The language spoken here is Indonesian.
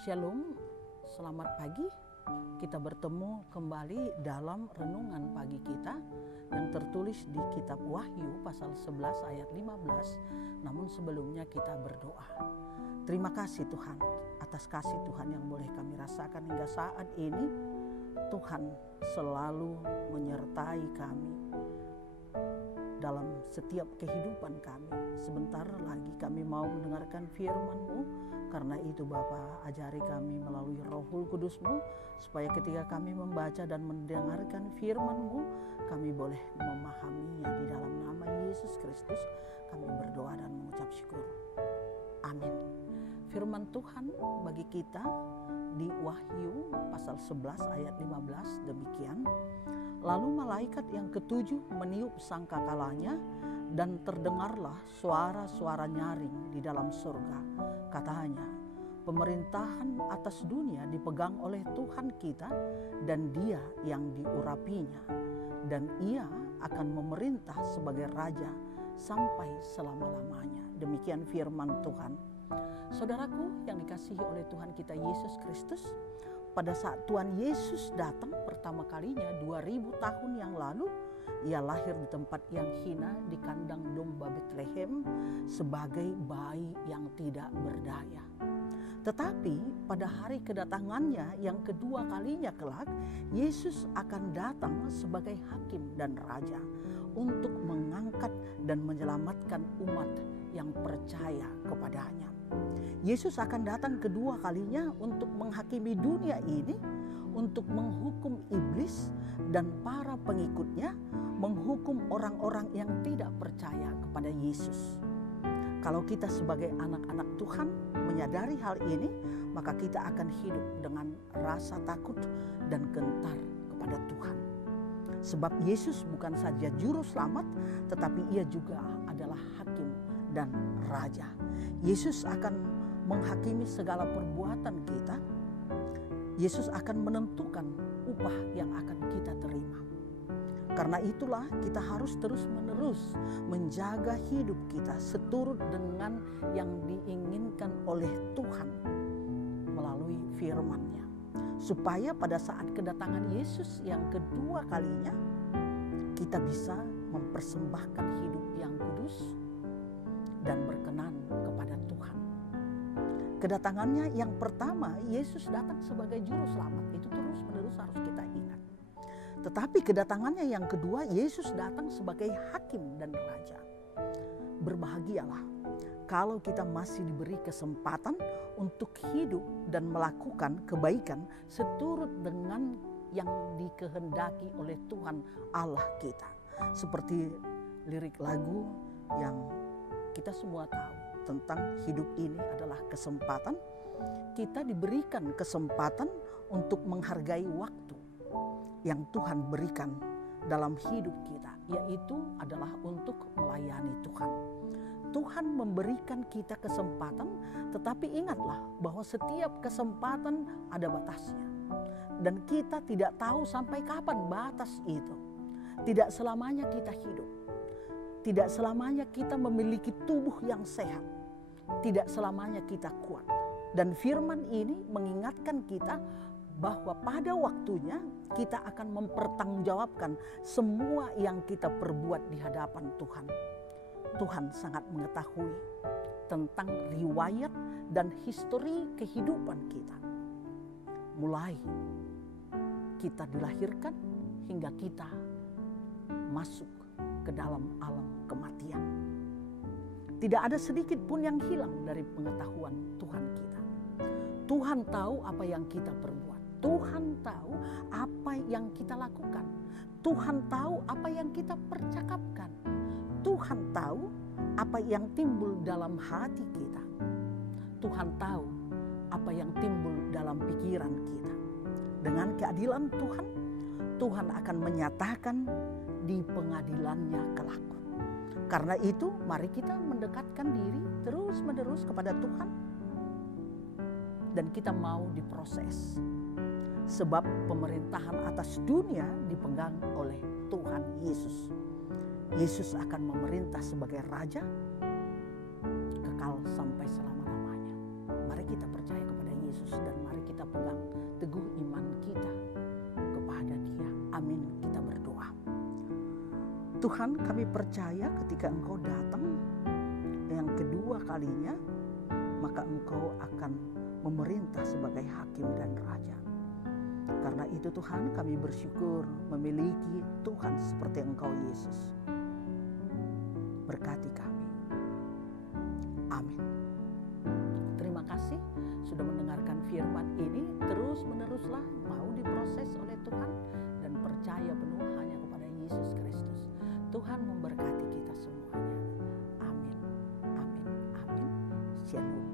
Shalom, selamat pagi. Kita bertemu kembali dalam renungan pagi kita yang tertulis di kitab Wahyu pasal 11 ayat 15. Namun sebelumnya kita berdoa. Terima kasih Tuhan atas kasih Tuhan yang boleh kami rasakan hingga saat ini. Tuhan selalu menyertai kami dalam setiap kehidupan kami. Sebentar lagi kami mau mendengarkan firman-Mu. Karena itu Bapa, ajari kami melalui Rohul Kudus-Mu, supaya ketika kami membaca dan mendengarkan firman-Mu, kami boleh memahaminya. Di dalam nama Yesus Kristus kami berdoa dan mengucap syukur. Amin. Firman Tuhan bagi kita di Wahyu pasal 11 ayat 15 demikian. Lalu malaikat yang ketujuh meniup sangkakalanya, dan terdengarlah suara-suara nyaring di dalam surga. Katanya, pemerintahan atas dunia dipegang oleh Tuhan kita dan Dia yang diurapinya. Dan Ia akan memerintah sebagai Raja sampai selama-lamanya. Demikian firman Tuhan. Saudaraku yang dikasihi oleh Tuhan kita Yesus Kristus, pada saat Tuhan Yesus datang pertama kalinya 2000 tahun yang lalu, Ia lahir di tempat yang hina di kandang domba Betlehem sebagai bayi yang tidak berdaya. Tetapi pada hari kedatangannya yang kedua kalinya kelak, Yesus akan datang sebagai hakim dan raja untuk mengangkat dan menyelamatkan umat yang percaya kepadanya. Yesus akan datang kedua kalinya untuk menghakimi dunia ini, untuk menghukum iblis dan para pengikutnya, menghukum orang-orang yang tidak percaya kepada Yesus. Kalau kita sebagai anak-anak Tuhan menyadari hal ini, maka kita akan hidup dengan rasa takut dan gentar kepada Tuhan. Sebab Yesus bukan saja juru selamat, tetapi Ia juga adalah hakim dan raja. Yesus akan menghakimi segala perbuatan kita. Yesus akan menentukan upah yang akan kita terima. Karena itulah kita harus terus-menerus menjaga hidup kita seturut dengan yang diinginkan oleh Tuhan melalui firman-Nya. Supaya pada saat kedatangan Yesus yang kedua kalinya, kita bisa mempersembahkan hidup yang kudus dan berkenan kepada Tuhan. Kedatangannya yang pertama, Yesus datang sebagai juru selamat. Itu terus-menerus harus kita ingat. Tetapi kedatangannya yang kedua, Yesus datang sebagai hakim dan raja. Berbahagialah kalau kita masih diberi kesempatan untuk hidup dan melakukan kebaikan seturut dengan yang dikehendaki oleh Tuhan Allah kita. Seperti lirik lagu yang kita semua tahu tentang hidup ini adalah kesempatan. Kita diberikan kesempatan untuk menghargai waktu yang Tuhan berikan dalam hidup kita, yaitu adalah untuk melayani Tuhan. Tuhan memberikan kita kesempatan, tetapi ingatlah bahwa setiap kesempatan ada batasnya. Dan kita tidak tahu sampai kapan batas itu. Tidak selamanya kita hidup. Tidak selamanya kita memiliki tubuh yang sehat. Tidak selamanya kita kuat. Dan firman ini mengingatkan kita bahwa pada waktunya kita akan mempertanggungjawabkan semua yang kita perbuat di hadapan Tuhan. Tuhan sangat mengetahui tentang riwayat dan histori kehidupan kita. Mulai kita dilahirkan hingga kita masuk ke dalam alam kematian. Tidak ada sedikit pun yang hilang dari pengetahuan Tuhan kita. Tuhan tahu apa yang kita perbuat. Tuhan tahu apa yang kita lakukan. Tuhan tahu apa yang kita percakapkan. Tuhan tahu apa yang timbul dalam hati kita. Tuhan tahu apa yang timbul dalam pikiran kita. Dengan keadilan Tuhan, Tuhan akan menyatakan di pengadilannya kelak. Karena itu mari kita mendekatkan diri terus-menerus kepada Tuhan. Dan kita mau diproses. Sebab pemerintahan atas dunia dipegang oleh Tuhan Yesus. Yesus akan memerintah sebagai Raja kekal sampai selama-lamanya. Mari kita percaya kepada Yesus. Yesus, dan mari kita pegang teguh iman kita kepada Dia. Amin. Kita berdoa. Tuhan, kami percaya ketika Engkau datang yang kedua kalinya, maka Engkau akan memerintah sebagai hakim dan raja. Karena itu Tuhan, kami bersyukur memiliki Tuhan seperti Engkau Yesus. Berkati kami. Amin. Terima kasih sudah mendengarkan firman ini. Terus-meneruslah mau diproses oleh Tuhan dan percaya penuh hanya kepada Yesus Kristus. Tuhan memberkati kita semuanya. Amin. Amin. Amin. Shalom.